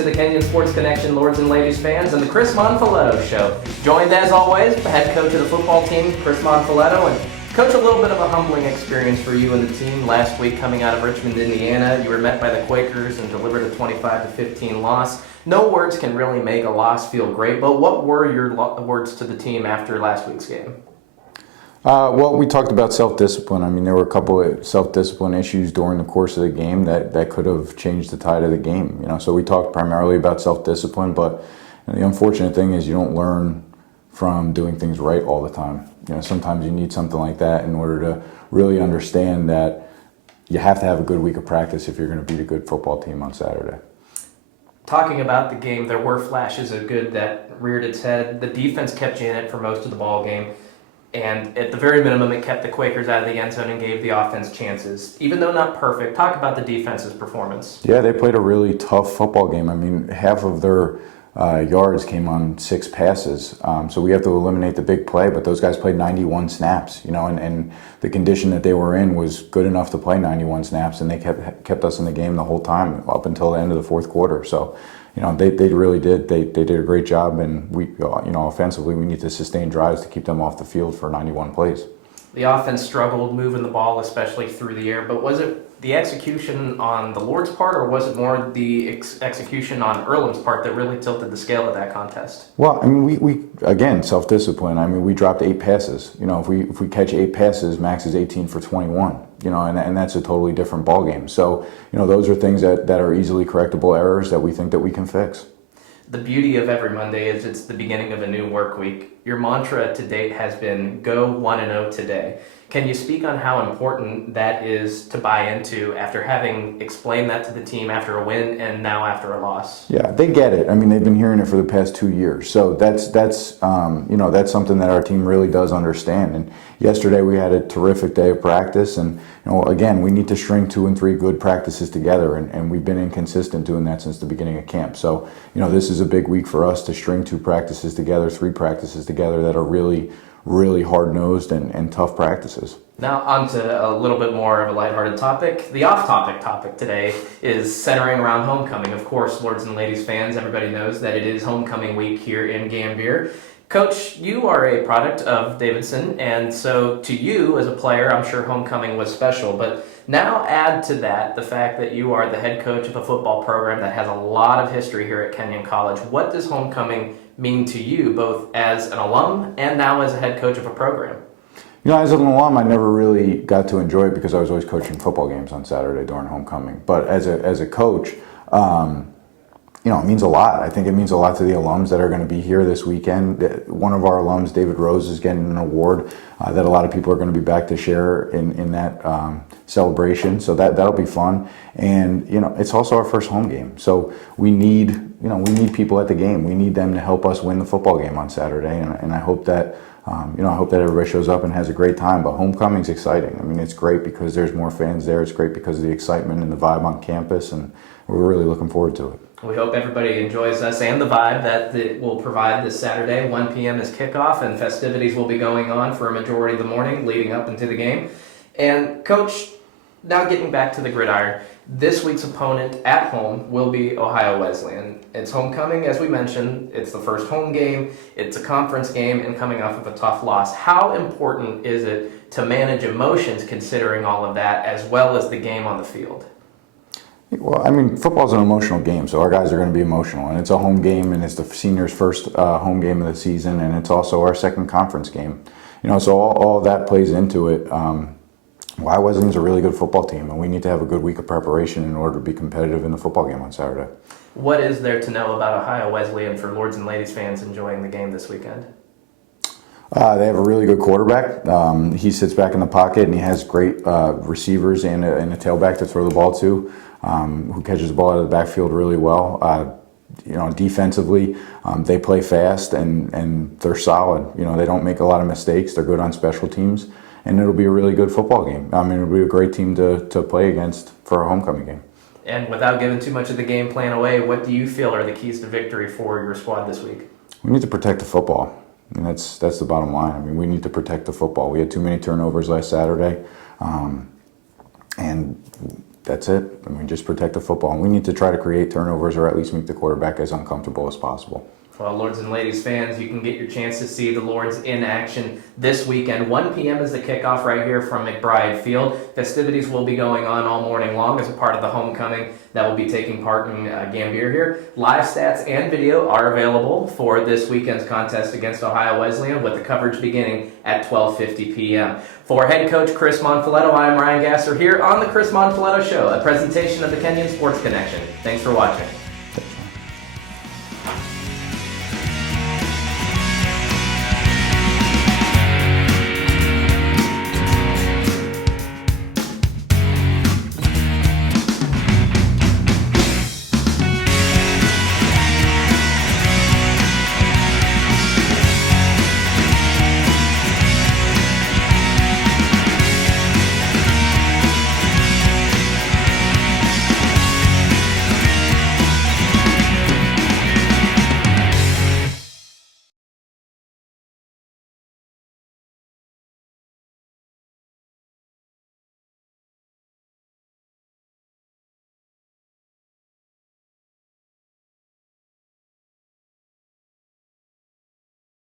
to the Kenyon Sports Connection, Lords and Ladies fans, and the Chris Monfiletto Show. Joined as always, the head coach of the football team, Chris Monfiletto, and Coach, a little bit of a humbling experience for you and the team last week coming out of Richmond, Indiana. You were met by the Quakers and delivered a 25-15 loss. No words can really make a loss feel great, but what were your words to the team after last week's game? Well, we talked about self-discipline. I mean, there were a couple of self-discipline issues during the course of the game that could have changed the tide of the game. So we talked primarily about self-discipline, but the unfortunate thing is you don't learn from doing things right all the time. Sometimes you need something like that in order to really understand that you have to have a good week of practice if you're going to beat a good football team on Saturday. Talking about the game, there were flashes of good that reared its head. The defense kept you in it for most of the ball game. And at the very minimum, it kept the Quakers out of the end zone and gave the offense chances. Even though not perfect, talk about the defense's performance. Yeah, they played a really tough football game. I mean, half of their yards came on 6 passes. So we have to eliminate the big play, but those guys played 91 snaps, and the condition that they were in was good enough to play 91 snaps, and they kept us in the game the whole time up until the end of the fourth quarter. So, they really did. They did a great job, and we, offensively, we need to sustain drives to keep them off the field for 91 plays. The offense struggled moving the ball, especially through the air, but was it the execution on the Lord's part, or was it more the execution on Earlham's part that really tilted the scale of that contest? Well, I mean, we again, self-discipline. I mean, we dropped 8 passes. If we catch 8 passes, Max is 18 for 21. And that's a totally different ball game. So, those are things that are easily correctable errors that we think that we can fix. The beauty of every Monday is it's the beginning of a new work week. Your mantra to date has been go 1-0 today. Can you speak on how important that is to buy into after having explained that to the team after a win and now after a loss? Yeah, they get it. I mean, they've been hearing it for the past 2 years. So that's something that our team really does understand. And yesterday we had a terrific day of practice, and again, we need to string 2 and 3 good practices together, and we've been inconsistent doing that since the beginning of camp. So this is a big week for us to string 2 practices together, 3 practices together that are really hard-nosed and tough practices. Now on to a little bit more of a lighthearted topic. The off-topic topic today is centering around homecoming. Of course, Lords and Ladies fans, everybody knows that it is homecoming week here in Gambier. Coach, you are a product of Davidson, and so to you as a player, I'm sure homecoming was special, but now add to that the fact that you are the head coach of a football program that has a lot of history here at Kenyon College. What does homecoming mean to you, both as an alum and now as a head coach of a program? As an alum, I never really got to enjoy it because I was always coaching football games on Saturday during homecoming. But as a coach, it means a lot. I think it means a lot to the alums that are going to be here this weekend. One of our alums, David Rose, is getting an award that a lot of people are going to be back to share in that celebration. So that'll be fun. And it's also our first home game. So we need people at the game. We need them to help us win the football game on Saturday. And I hope that everybody shows up and has a great time. But homecoming's exciting. I mean, it's great because there's more fans there. It's great because of the excitement and the vibe on campus, and we're really looking forward to it. We hope everybody enjoys us and the vibe that it will provide this Saturday. 1 p.m. is kickoff, and festivities will be going on for a majority of the morning leading up into the game. And Coach, now getting back to the gridiron, this week's opponent at home will be Ohio Wesleyan. It's homecoming, as we mentioned. It's the first home game. It's a conference game and coming off of a tough loss. How important is it to manage emotions considering all of that, as well as the game on the field? Well, I mean, football's an emotional game, so our guys are going to be emotional. And it's a home game, and it's the seniors' first home game of the season, and it's also our second conference game. So all of that plays into it. Ohio Wesleyan's a really good football team, and we need to have a good week of preparation in order to be competitive in the football game on Saturday. What is there to know about Ohio Wesleyan for Lords and Ladies fans enjoying the game this weekend? They have a really good quarterback. He sits back in the pocket, and he has great receivers and a tailback to throw the ball to, who catches the ball out of the backfield really well. Defensively, they play fast and they're solid. They don't make a lot of mistakes. They're good on special teams, and it'll be a really good football game. I mean, it'll be a great team to play against for a homecoming game. And without giving too much of the game plan away, what do you feel are the keys to victory for your squad this week? We need to protect the football. I mean, that's the bottom line. I mean, we need to protect the football. We had too many turnovers last Saturday, and that's it. I mean, just protect the football. And we need to try to create turnovers or at least make the quarterback as uncomfortable as possible. Well, Lords and Ladies fans, you can get your chance to see the Lords in action this weekend. 1 p.m. is the kickoff right here from McBride Field. Festivities will be going on all morning long as a part of the homecoming that will be taking part in Gambier here. Live stats and video are available for this weekend's contest against Ohio Wesleyan, with the coverage beginning at 12:50 p.m. For head coach Chris Monfiletto, I am Ryan Gasser here on the Chris Monfiletto Show, a presentation of the Kenyon Sports Connection. Thanks for watching.